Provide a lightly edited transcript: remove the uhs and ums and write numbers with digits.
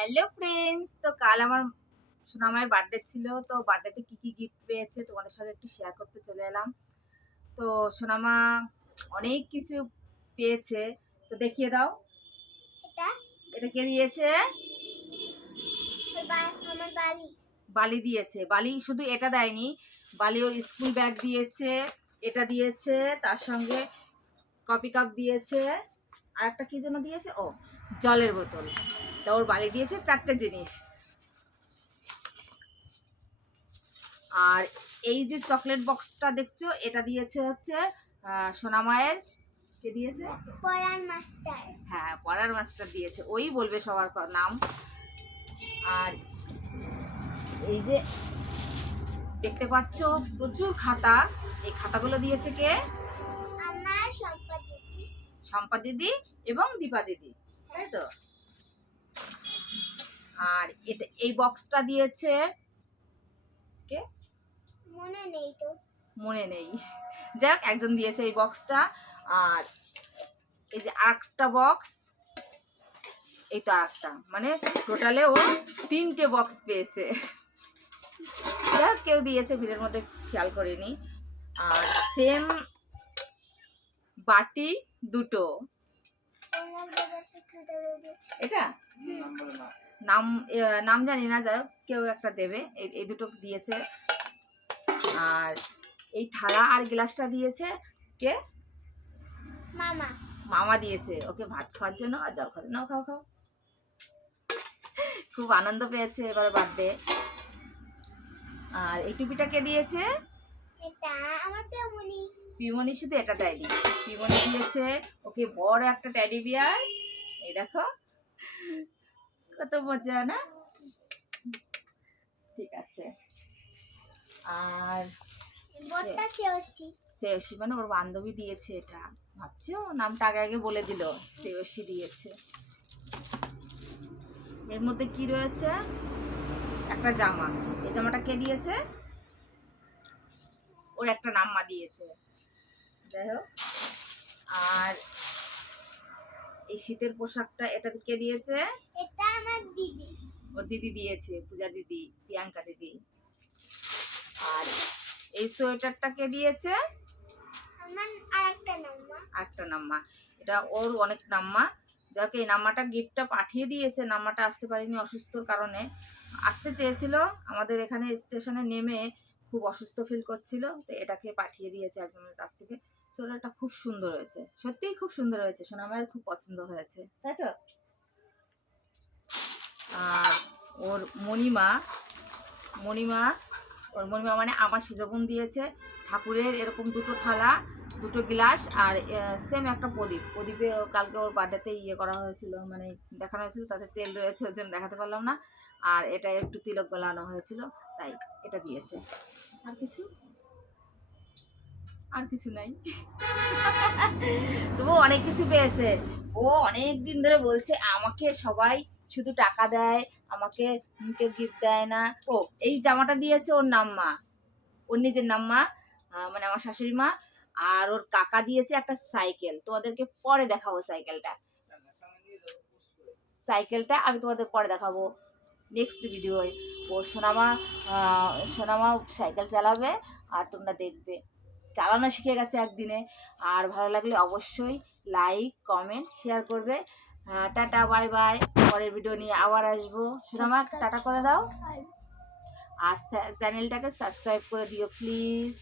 Hello friends, তো কাল আমার সোনামায়ের বার্থডে ছিল। তো বার্থডেতে কি কি গিফট পেয়েছে তোমাদের সাথে একটু শেয়ার করতে চলে এলাম। তো সোনামা অনেক কিছু পেয়েছে, তো দেখিয়ে দাও। এটা এটা কে দিয়েছে? আমার বাড়ি। বালি দিয়েছে। বালি শুধু এটা দেয়নি, বালি ওর স্কুল ব্যাগ দিয়েছে, এটা দিয়েছে, তার সঙ্গে কফি কাপ দিয়েছে, আর একটা কি যেন দিয়েছে, ও জলের বোতল। তো ওর বালি দিয়েছে 4টে জিনিস। আর এই যে চকলেট বক্সটা দেখছো, এটা দিয়েছে হচ্ছে সোনামায়ের। কে দিয়েছে? পড়ার মাস্টার। হ্যাঁ, পড়ার মাস্টার দিয়েছে, ওই বলবে সবার নাম। আর এই যে দেখতে পাচ্ছ প্রচুর খাতা, এই খাতাগুলো দিয়েছে কে? আমার সম্পদ দিদি। শম্পা দিদি এবং দীপা দিদি, তাই তো? আর এটা এই বক্সটা দিয়েছে কে? মনে নেই তো। মনে নেই, যাক একজন দিয়েছে এই বক্সটা। আর এই যে আরেকটা বক্স, এই তো আরেকটা, মানে টোটালে ও 3টে বক্স পেয়েছে। যাক কেউ দিয়েছে, ভিড়ের মধ্যে খেয়াল করিনি। আর সেম বাটি দুটো। এটা নাম নাম জানি না, যাই হোক কেউ একটা দেবে। এই দুটো দিয়েছে। আর এই থালা আর গ্লাসটা দিয়েছে কে? মামা। মামা দিয়েছে ওকে ভাত খাওয়ার জন্য। আর যাও খাও, নাও খাও খাও। খুব আনন্দ পেয়েছে এবার বার্থডে। আর এই টুপিটা কে দিয়েছে? এটা আমার পিয়ামনি। পিমনি শুধু এটা দেয়নি, পিমনি দিয়েছে ওকে বড় একটা টেডি বিয়ার। এই দেখো কত মজা না? ঠিক আছে। আর বড়টা শ্রেয়সী। শ্রেয়সী মানে ওর বান্ধবী দিয়েছে এটা। ভাবছো নামটা আগে আগে বলে দিল, শ্রেয়সী দিয়েছে। এর মধ্যে কি রয়েছে? একটা জামা। এই জামাটা কে দিয়েছে? ওর একটা নাম্মা দিয়েছে, যাই হোক। আর এই শীতের পোশাকটা, এটা কে দিয়েছে? এটা আমার দিদি। ওর দিদি দিয়েছে, পূজা দিদি, প্রিয়াঙ্কা দিদি। আর এই সোয়েটারটা কে দিয়েছে? আমার আরেকটা নাম্মা। একটা নাম্মা, এটা ওর অনেক নাম্মা। যাকে এই নাম্মাটা গিফটটা পাঠিয়ে দিয়েছে, নাম্মাটা আসতে পারেনি অসুস্থর কারণে। আসতে চেয়েছিল, আমাদের এখানে স্টেশনে নেমে খুব অসুস্থ ফিল করছিল, তো এটাকে পাঠিয়ে দিয়েছে একজনের কাছ থেকে। সোয়েটারটা খুব সুন্দর হয়েছে, সত্যিই খুব সুন্দর হয়েছে, সোনামায়ের খুব পছন্দ হয়েছে, তাই তো? আর ওর মণিমা, ওর মণিমা মানে আমার সিজবন দিয়েছে ঠাকুরের এরকম দুটো থালা, দুটো গ্লাস, আর সেম একটা প্রদীপে কালকে ওর বার্থডেতে করা হয়েছিল, মানে দেখানো হয়েছিল, তাতে তেল রয়েছে, ওই জন্য দেখাতে পারলাম না। আর এটা একটু তিলক গলানো হয়েছিল, তাই এটা দিয়েছে। আর কিছু নাই। তবু অনেক কিছু পেয়েছে। ও অনেক দিন ধরে বলছে আমাকে সবাই শুধু টাকা দেয়, আমাকে কেউ গিফট দেয় না। ও এই জামাটা দিয়েছে ওর নাম্মা, ওর নিজের নাম্মা, মানে আমার শাশুড়ি মা। আর ওর কাকা দিয়েছে একটা সাইকেল, তোমাদেরকে পরে দেখাবো। সাইকেলটা আমি তোমাদের পরে দেখাবো নেক্সট ভিডিওয়। ও সোনামা সাইকেল চালাবে, আর তোমরা দেখবে। চালানো শিখে গেছে একদিনে। আর ভালো লাগলে অবশ্যই লাইক, কমেন্ট, শেয়ার করবে। Tata, bye bye. পরের ভিডিও নিয়ে আবার আসবো। সোনামা টাটা করে দাও, আর চ্যানেলটাকে সাবস্ক্রাইব করে দিও প্লিজ।